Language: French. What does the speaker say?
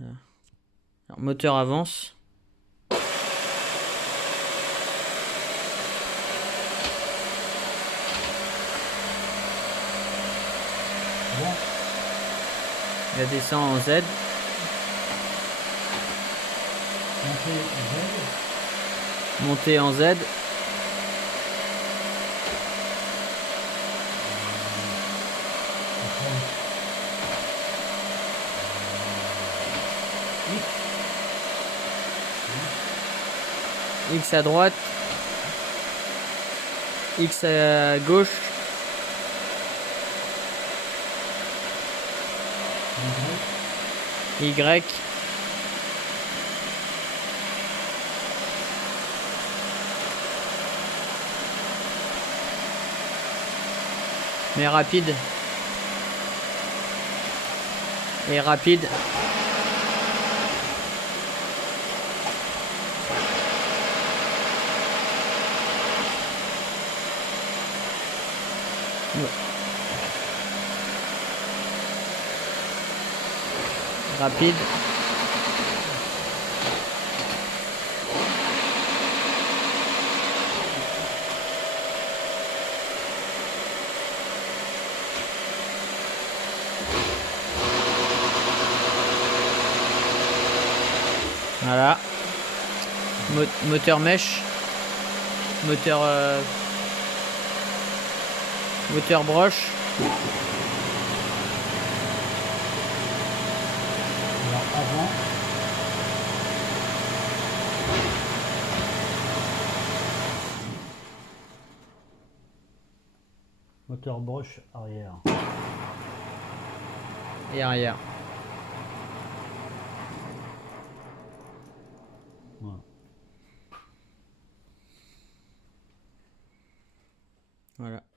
Alors, moteur avance. Bon. Elle descend en Z. Montée en Z. Montée en Z. X à droite. X à gauche. Y. Mais rapide. Et rapide. Rapide. Voilà. Moteur mèche. Moteur moteur broche. Alors avant. Moteur broche arrière. Et arrière. Voilà. Voilà.